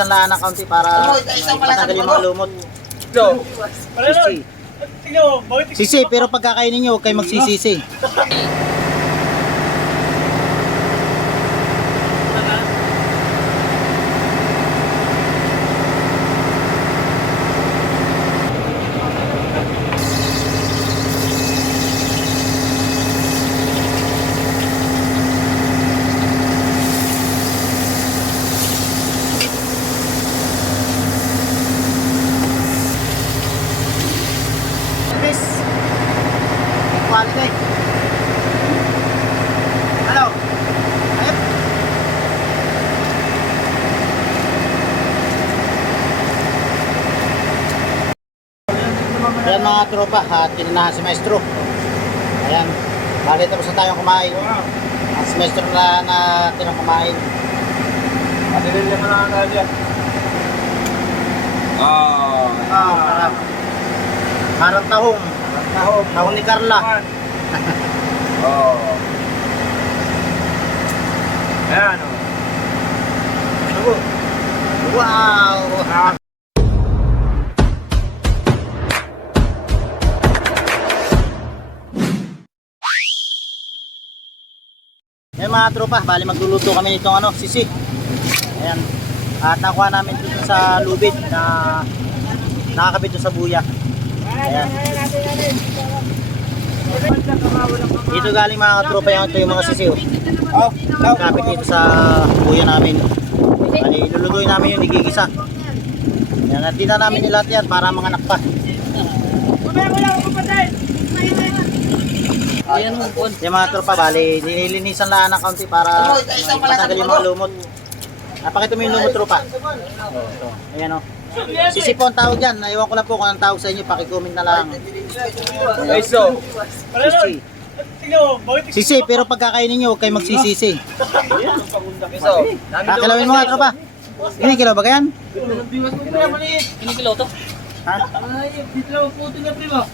nililinisan lang ng kaunti para matanggal yung mga lumot. Sisi. Sisi, pero pagkakainin nyo, huwag kayo magsisisi. Chris. Quality. Hello. Ayun. Yan mga tropa, at tinanahan si Maestro. Ayan, bali tapos na tayong kumain. Ang si Maestro na natin ang kumain. Pabilin naman ang ano dyan. Ah. Ah, sarap. Parang tahong. Tahong. Tahong ni Carla. Oh. Ayan o. Sugo. Wow! Ah. Yan mga tropa, bali magluluto kami nitong ano, sisi. Ayan. At nakuha namin dito sa lubid na nakakabit sa buya. Ayan. Dito galing mga tropa yung ito yung mga sisi. Oh. Oh. Kapit dito sa buya namin. Bali, ilulutuin namin yung nigigisa. Ayan, at na namin nilat yan para mga anak pa. Ayan mo, Bon. Yung mga tropa, bali, nililinisan lang ng kaunti para matanggal yung mga lumot. Napakita mo yung lumot tropa. Oh, ito. Ayan o. Sisi po ang tawag dyan. Naiwan ko lang po kung anong tawag sa inyo. Pakicomment na lang. Okay, so. Sisi. Sisi, pero pagkakainin nyo, huwag kayo magsisisi. Kakilawin mo nga tropa. Ini kilaw ba yan? Kinikilaw to. Ha? Oh, yan. Tuloy na. Nakalumot niya yun.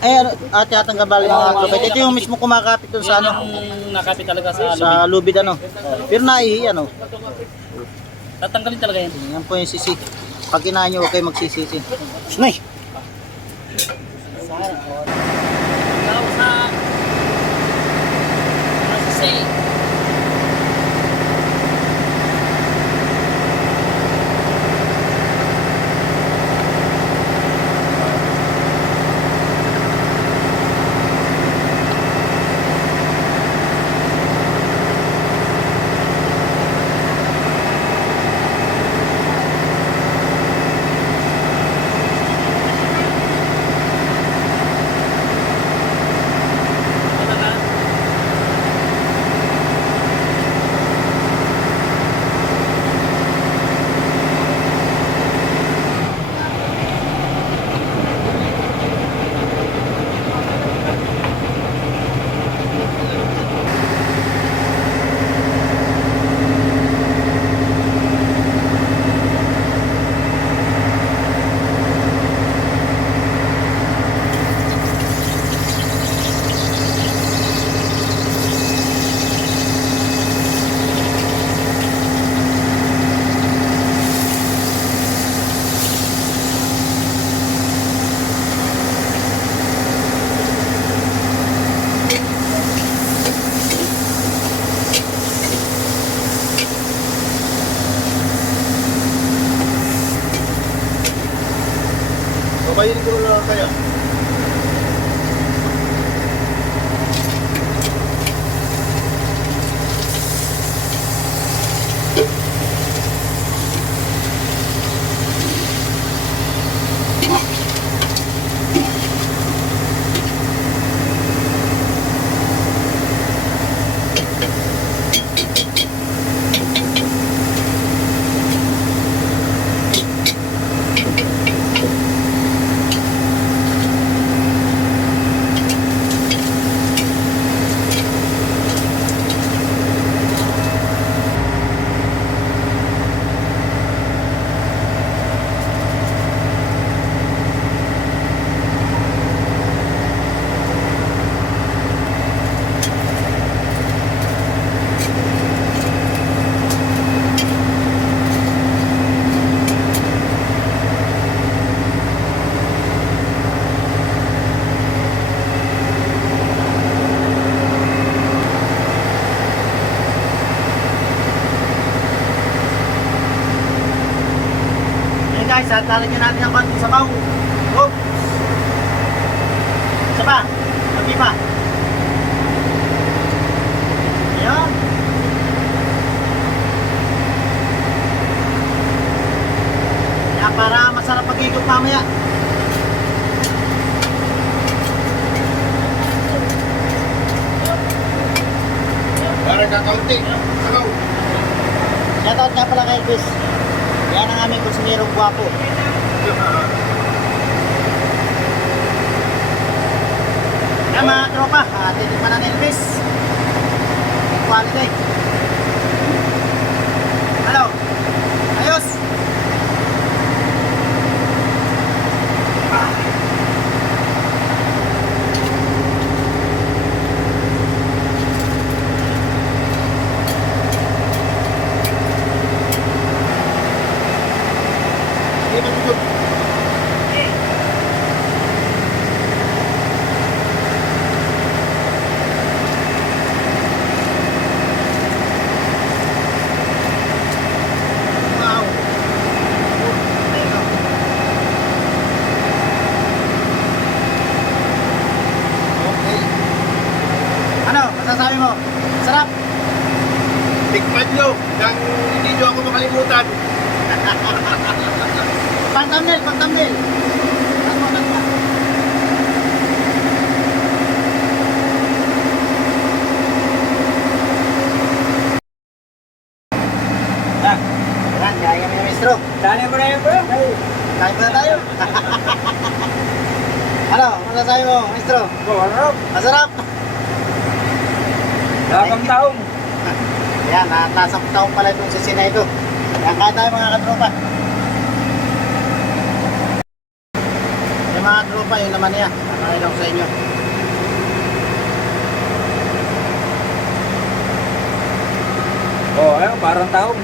Ay, ano, ate atang gabali mga tropa. Ito yung mismo kumakapit dun sa ano. Yung nakapit talaga sa Sa lubid. lubid ano. Pero naihi ano. Tatanggalin talaga yan. Yan po yung sisi. Pag kinain nyo, huwag kayo magsisisi. Nay! Ikaw Papayin ko na lang kaya. Guys, at lalagyan natin ang konti sa baw. Oh. Isa pa. Lagi pa. Ayan. Kaya para masarap pag-ikot mamaya. Parang kakaunti. Sabaw. Shoutout nga pala kay Elvis. Yan ang aming kusinerong gwapo. Yan mga tropa, uh, titikman na ni Elvis. Quality. Hello. Ayos. Hindi ba ito? Wow. There you go. Okay. Ano, masasabi mo? Sarap. Tikman nyo. Nang hindi nyo ako makalimutan. Pang thumbnail, pang thumbnail. Ano, ano, ano? Yan, kaya kami ng maestro. Dali mo na yun bro. Kain pa na tayo. ano, masasabi mo, maestro? Masarap. Masarap. Lakang taong. Yan, na nasa taong pala itong sisina ito. Yan, kaya tayo mga katropa. Yung mga tropa, yun naman niya. Nakailaw sa inyo. Oh, ayun, parang taong.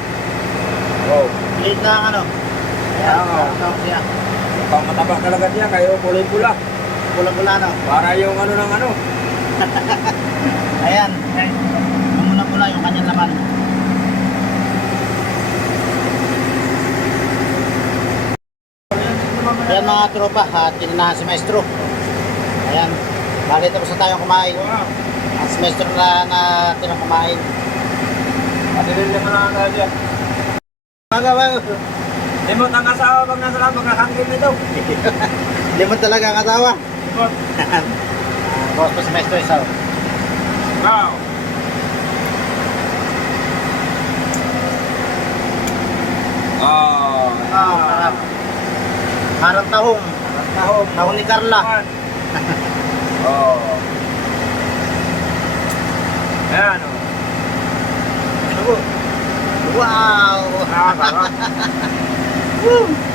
Oh, Late na ang ano. Ayan, Oo. parang taong siya. pang mataba talaga siya, kayo kulay pula. Pula-pula no. Para yung ano ng ano. Ayan. Yung mula-mula yung kanyang laman. Ayan mga tropa, at kininahan si Maestro. Ayan. Bali tapos na tayong kumain. At si Maestro na natin ang kumain. Patilin naman ang. Baga, baga. Limot ang asawa pag nasa lang, magkakangkin nito. Limot talaga ang asawa. Limot. Boss po si Maestro isa. Wow. Oh. Tahong, harap. Harap tahong. Harap tahong. Tahong ni Carla. oh. Ayan o. Wow! Ah, wow! Woo!